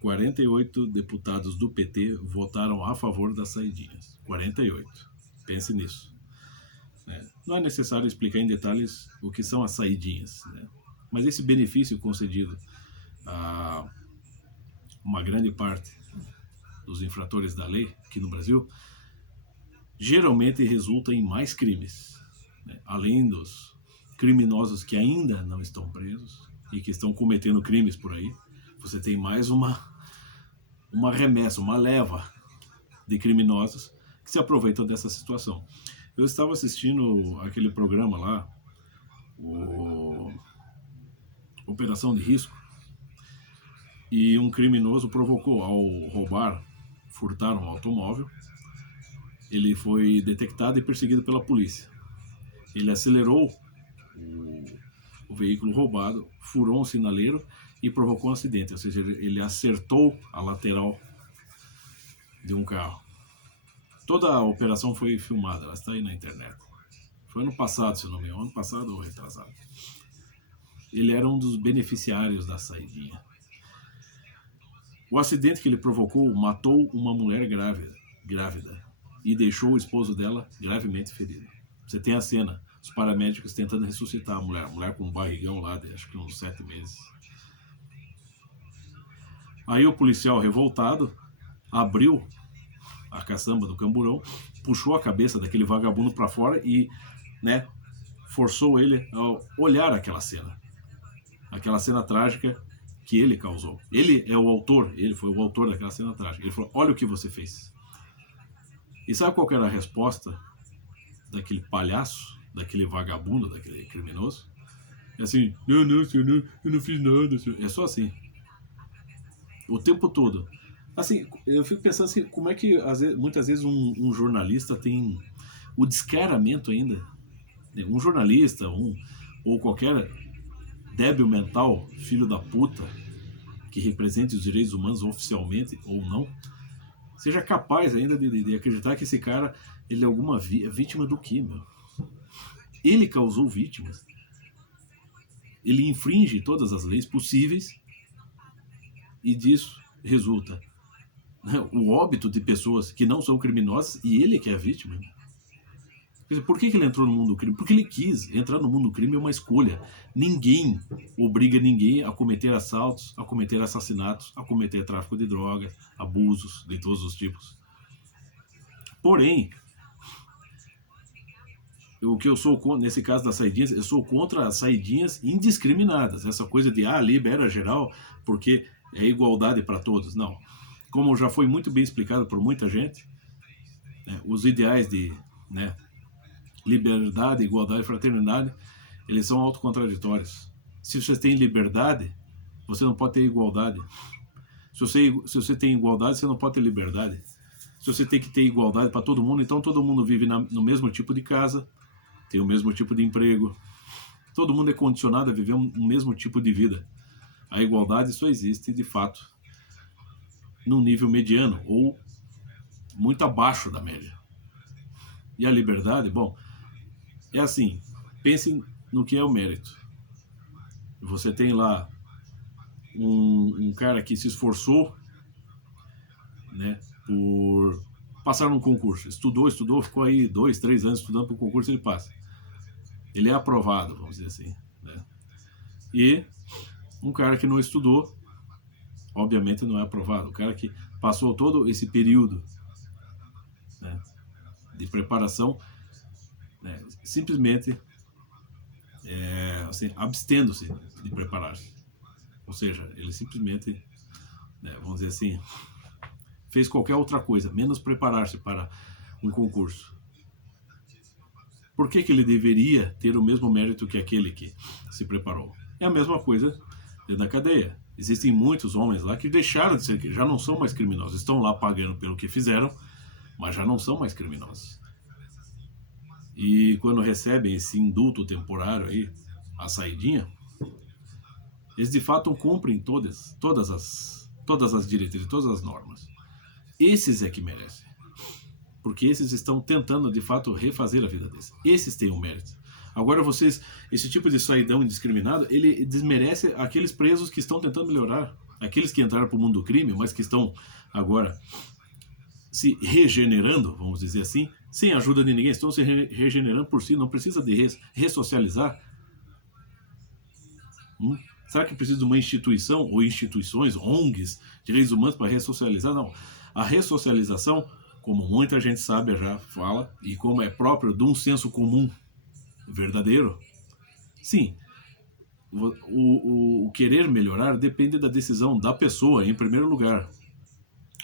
48 deputados do PT votaram a favor das saidinhas. 48. Pense nisso. Não é necessário explicar em detalhes o que são as saidinhas, né? Mas esse benefício concedido a uma grande parte dos infratores da lei aqui no Brasil geralmente resulta em mais crimes, né? Além dos criminosos que ainda não estão presos e que estão cometendo crimes por aí, você tem mais uma remessa, uma leva de criminosos que se aproveitam dessa situação. Eu estava assistindo aquele programa lá, o Operação de Risco, e um criminoso provocou ao furtar um automóvel. Ele foi detectado e perseguido pela polícia. Ele acelerou o veículo roubado, furou um sinaleiro e provocou um acidente, ou seja, ele acertou a lateral de um carro. Toda a operação foi filmada, ela está aí na internet. Foi ano passado, se não me engano, ano passado ou retrasado. Ele era um dos beneficiários da saidinha. O acidente que ele provocou matou uma mulher grávida e deixou o esposo dela gravemente ferido. Você tem a cena, os paramédicos tentando ressuscitar a mulher com um barrigão lá de acho que uns 7 meses. Aí o policial revoltado abriu a caçamba do camburão, puxou a cabeça daquele vagabundo para fora e, né, forçou ele a olhar aquela cena trágica que ele causou. Ele é o autor, ele foi o autor daquela cena trágica. Ele falou: olha o que você fez. E sabe qual que era a resposta daquele palhaço, daquele vagabundo, daquele criminoso? É assim: não, senhor, eu não fiz nada, senhor. É só assim. O tempo todo. Assim, eu fico pensando assim, como é que muitas vezes um jornalista tem o descaramento ainda, né? Um jornalista, ou qualquer débil mental, filho da puta, que represente os direitos humanos oficialmente ou não, seja capaz ainda de acreditar que esse cara, ele é alguma vítima do quê, meu? Ele causou vítimas. Ele infringe todas as leis possíveis e disso resulta o óbito de pessoas que não são criminosas e ele que é a vítima. Por que ele entrou no mundo do crime? Porque ele quis. Entrar no mundo do crime é uma escolha. Ninguém obriga ninguém a cometer assaltos, a cometer assassinatos, a cometer tráfico de drogas, abusos de todos os tipos. Porém, o que eu sou contra, nesse caso das saidinhas, eu sou contra as saidinhas indiscriminadas. Essa coisa de, libera geral porque é igualdade para todos. Não. Como já foi muito bem explicado por muita gente, né, os ideais de, né, liberdade, igualdade e fraternidade, eles são autocontraditórios. Se você tem liberdade, você não pode ter igualdade. Se você tem igualdade, você não pode ter liberdade. Se você tem que ter igualdade para todo mundo, então todo mundo vive no mesmo tipo de casa, tem o mesmo tipo de emprego, todo mundo é condicionado a viver um mesmo tipo de vida. A igualdade só existe, de fato, num nível mediano ou muito abaixo da média. E a liberdade, bom, é assim, pense no que é o mérito. Você tem lá um cara que se esforçou, né, por passar num concurso. Estudou, ficou aí 2, 3 anos estudando para o concurso, ele passa. Ele é aprovado, vamos dizer assim, né? E um cara que não estudou, obviamente não é aprovado. O cara que passou todo esse período, né, de preparação, né, simplesmente assim, abstendo-se de preparar-se. Ou seja, ele simplesmente, né, vamos dizer assim, fez qualquer outra coisa, menos preparar-se para um concurso. Por que ele deveria ter o mesmo mérito que aquele que se preparou? É a mesma coisa dentro da cadeia. Existem muitos homens lá que deixaram de ser, já não são mais criminosos, estão lá pagando pelo que fizeram, mas já não são mais criminosos. E quando recebem esse indulto temporário aí, a saidinha, eles de fato cumprem todas as diretrizes, todas as normas. Esses é que merecem. Porque esses estão tentando, de fato, refazer a vida deles. Esses têm um mérito. Agora esse tipo de saidão indiscriminado, ele desmerece aqueles presos que estão tentando melhorar. aqueles que entraram para o mundo do crime, mas que estão agora se regenerando, vamos dizer assim, sem a ajuda de ninguém, estão se regenerando por si, não precisa de ressocializar. Será que precisa de uma instituição ou instituições, ONGs, direitos humanos para ressocializar? Não. A ressocialização, como muita gente sábia já fala, e como é próprio de um senso comum verdadeiro, sim, o querer melhorar depende da decisão da pessoa, em primeiro lugar.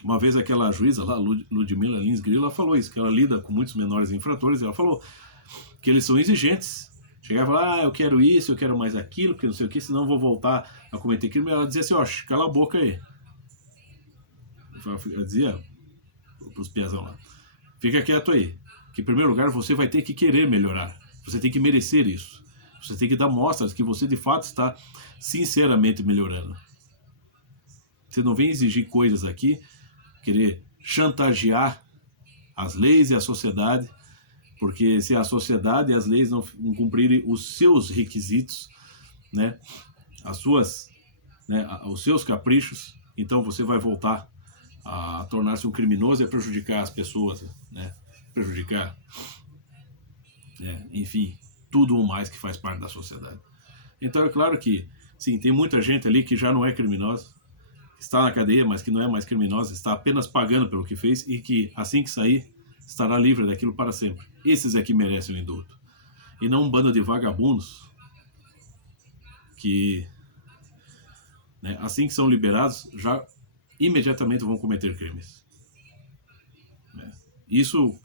Uma vez aquela juíza lá, Ludmila Lins Grillo, ela falou isso, que ela lida com muitos menores infratores, e ela falou que eles são exigentes. Chegava lá, eu quero isso, eu quero mais aquilo, porque não sei o que, senão eu vou voltar a cometer crime. Ela dizia assim, ó, cala a boca aí. Ela dizia pros piazão lá, fica quieto aí, que em primeiro lugar você vai ter que querer melhorar, você tem que merecer isso, você tem que dar mostras que você de fato está sinceramente melhorando. Você não vem exigir coisas aqui, querer chantagear as leis e a sociedade, porque se a sociedade e as leis não cumprirem os seus requisitos, né, os seus caprichos, então você vai voltar a tornar-se um criminoso e a prejudicar as pessoas, né, prejudicar, enfim, tudo o mais que faz parte da sociedade. Então é claro que, sim, tem muita gente ali que já não é criminosa, está na cadeia, mas que não é mais criminosa, está apenas pagando pelo que fez e que, assim que sair, estará livre daquilo para sempre. Esses é que merecem o indulto. E não um bando de vagabundos que, né, assim que são liberados, já imediatamente vão cometer crimes. Isso,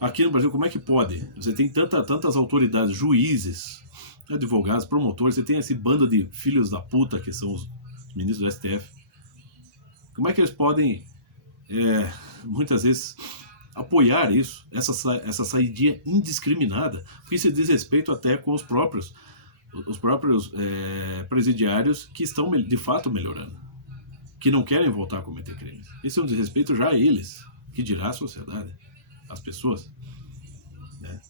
aqui no Brasil, como é que pode? Você tem tantas autoridades, juízes, advogados, promotores, você tem esse bando de filhos da puta que são os ministros do STF. Como é que eles podem, muitas vezes, apoiar isso, essa saidinha indiscriminada? Porque isso diz respeito até com os próprios presidiários que estão de fato melhorando, que não querem voltar a cometer crimes. Isso é um desrespeito já a eles, que dirá a sociedade, as pessoas, né?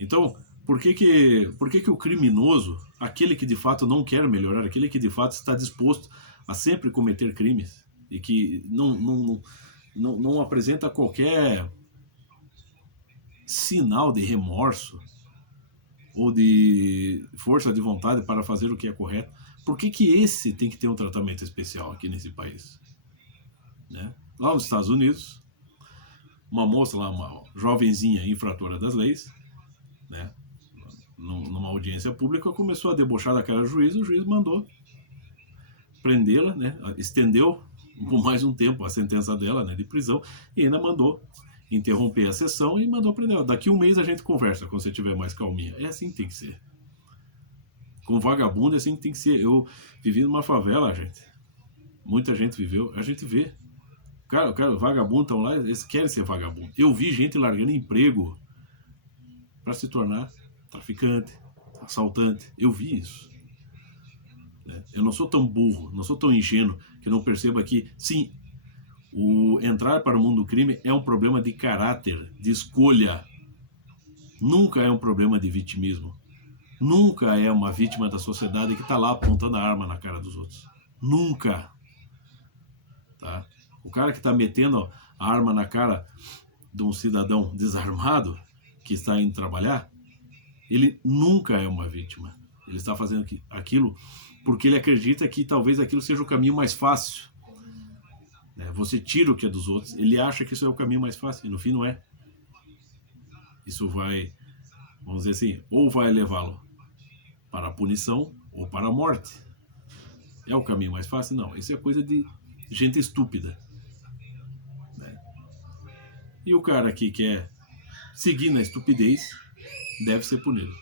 Então, por que o criminoso, aquele que de fato não quer melhorar, aquele que de fato está disposto a sempre cometer crimes e que não apresenta qualquer sinal de remorso ou de força de vontade para fazer o que é correto, por que esse tem que ter um tratamento especial aqui nesse país? Né? Lá nos Estados Unidos, uma moça lá, uma jovenzinha infratora das leis, né, numa audiência pública, começou a debochar da cara do juiz, o juiz mandou prendê-la, né, estendeu por mais um tempo a sentença dela, né, de prisão, e ainda mandou interromper a sessão e mandou prender ela. Daqui um mês a gente conversa quando você estiver mais calminha. É assim que tem que ser. Com vagabundo é assim que tem que ser. Eu vivi numa favela, gente. Muita gente viveu. A gente vê. Cara, vagabundo estão lá, eles querem ser vagabundo. Eu vi gente largando emprego para se tornar traficante, assaltante. Eu vi isso. Eu não sou tão burro, não sou tão ingênuo que não perceba que, sim, o entrar para o mundo do crime é um problema de caráter, de escolha. Nunca é um problema de vitimismo. Nunca é uma vítima da sociedade que está lá apontando a arma na cara dos outros. Nunca. Tá? O cara que está metendo a arma na cara de um cidadão desarmado que está indo trabalhar, ele nunca é uma vítima. Ele está fazendo aquilo porque ele acredita que talvez aquilo seja o caminho mais fácil. Você tira o que é dos outros, ele acha que isso é o caminho mais fácil, e no fim não é. Isso vai, vamos dizer assim, ou vai levá-lo para a punição ou para a morte. É o caminho mais fácil? Não, isso é coisa de gente estúpida. E o cara que quer seguir na estupidez deve ser punido.